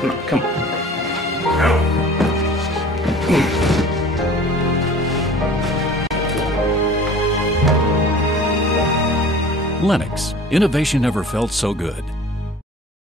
Come on. Lennox. Innovation never felt so good.